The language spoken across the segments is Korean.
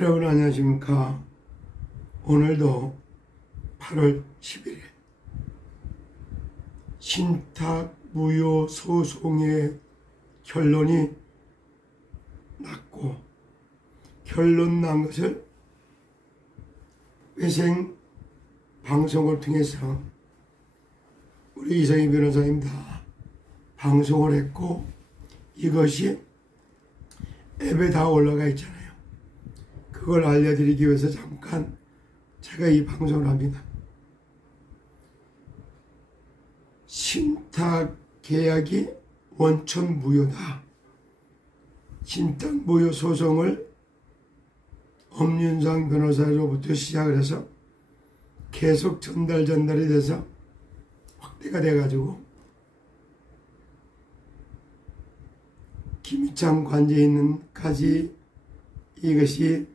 여러분 안녕하십니까. 오늘도 8월 11일 신탁 무효 소송의 결론이 났고 결론 난 것을 회생 방송을 통해서 우리 이성희 변호사님 다 방송을 했고 이것이 앱에 다 올라가 있잖아요. 그걸 알려드리기 위해서 잠깐 제가 이 방송을 합니다. 신탁 계약이 원천 무효다. 신탁 무효 소송을 엄윤상 변호사로부터 시작을 해서 계속 전달 전달이 돼서 확대가 돼가지고 김희창 관제인까지 이것이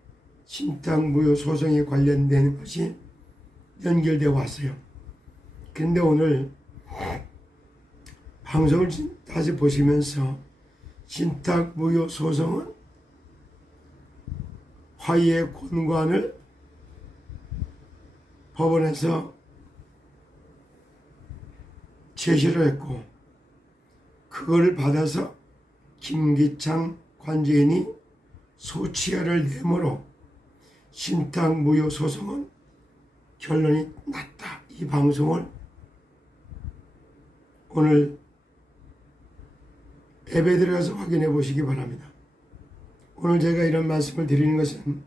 신탁 무효 소송에 관련된 것이 연결되어 왔어요. 그런데 오늘 방송을 다시 보시면서 신탁 무효 소송은 화의의 권관을 법원에서 제시를 했고 그걸 받아서 김기창 관제인이 소치하를 내모로 신탁 무효 소송은 결론이 났다. 이 방송을 오늘 앱에 들어가서 확인해 보시기 바랍니다. 오늘 제가 이런 말씀을 드리는 것은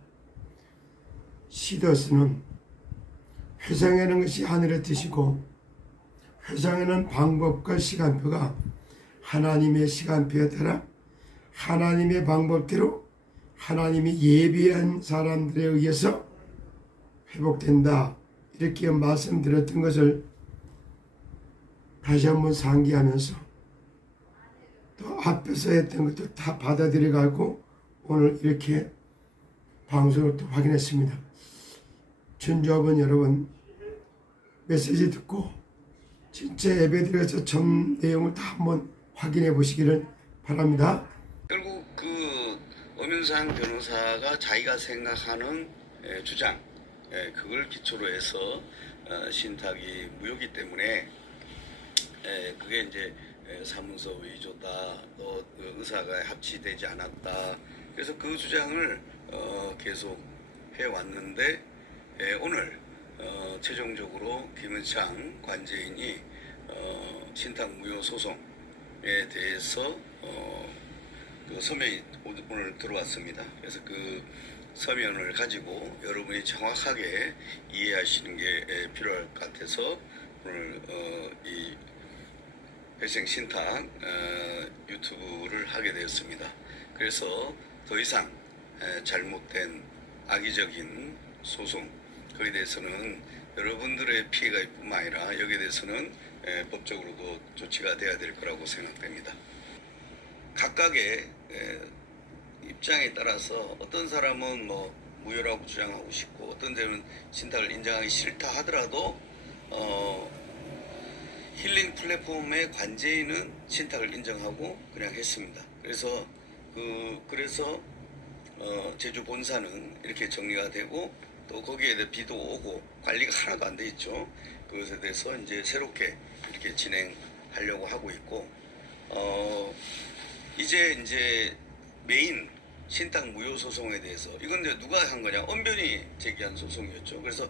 시더스는 회상하는 것이 하늘의 뜻이고 회상하는 방법과 시간표가 하나님의 시간표에 따라 하나님의 방법대로 하나님이 예비한 사람들에 의해서 회복된다. 이렇게 말씀드렸던 것을 다시 한번 상기하면서 또 앞에서 했던 것도 다 받아들여 가고 오늘 이렇게 방송을 또 확인했습니다. 준조합은 여러분 메시지 듣고 진짜 예배 드려서 전 내용을 다 한번 확인해 보시기를 바랍니다. 엄윤상 변호사가 자기가 생각하는 에, 주장 에, 그걸 기초로 해서 어, 신탁이 무효기 때문에 에, 그게 이제 에, 사문서 위조다 또그 의사가 합치되지 않았다. 그래서 그 주장을 어, 계속 해왔는데 에, 오늘 어, 최종적으로 김은창 관제인이 어, 신탁 무효 소송에 대해서 어, 그 서면이 오- 오늘 들어왔습니다. 그래서 그 서면을 가지고 여러분이 정확하게 이해하시는 게 에, 필요할 것 같아서 오늘 어, 이 회생 신탁 어, 유튜브를 하게 되었습니다. 그래서 더 이상 에, 잘못된 악의적인 소송 거기에 대해서는 여러분들의 피해가 뿐만 아니라 여기에 대해서는 에, 법적으로도 조치가 돼야 될 거라고 생각됩니다. 각각의 에, 입장에 따라서 어떤 사람은 뭐 무효라고 주장하고 싶고 어떤 데는 신탁을 인정하기 싫다 하더라도 어, 힐링 플랫폼의 관제인은 신탁을 인정하고 그냥 했습니다. 그래서 그 그래서 어, 제주 본사는 이렇게 정리가 되고 또 거기에 대해 비도 오고 관리가 하나도 안 돼 있죠. 그것에 대해서 이제 새롭게 이렇게 진행하려고 하고 있고 어, 이제 이제 메인 신탁 무효 소송에 대해서 이건 이제 누가 한 거냐 언변이 제기한 소송이었죠. 그래서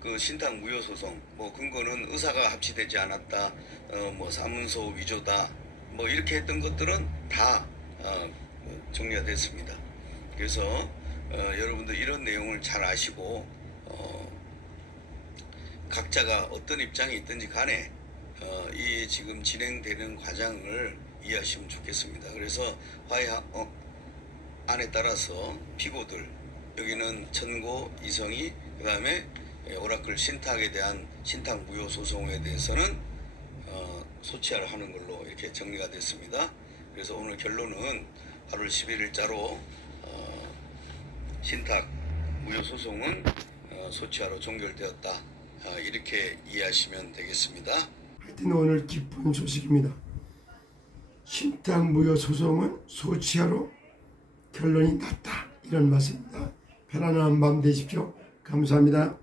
그 신탁 무효 소송 뭐 근거는 의사가 합치되지 않았다, 어, 뭐 사문서 위조다, 뭐 이렇게 했던 것들은 다 어, 뭐 정리가 됐습니다. 그래서 어, 여러분들 이런 내용을 잘 아시고 어, 각자가 어떤 입장이 있든지 간에 어, 이 지금 진행되는 과정을 이해하시면 좋겠습니다. 그래서 화해 어, 안에 따라서 피고들 여기는 천고 이성이 그 다음에 예, 오라클 신탁에 대한 신탁 무효 소송에 대해서는 어, 소치하를 하는 걸로 이렇게 정리가 됐습니다. 그래서 오늘 결론은 8월 11일자로 어, 신탁 무효 소송은 어, 소치하로 종결되었다. 아, 이렇게 이해하시면 되겠습니다. 하여튼 오늘 기쁜 소식입니다. 신탁 무효 소송은 소치하로 결론이 났다. 이런 말씀입니다. 편안한 밤 되십시오. 감사합니다.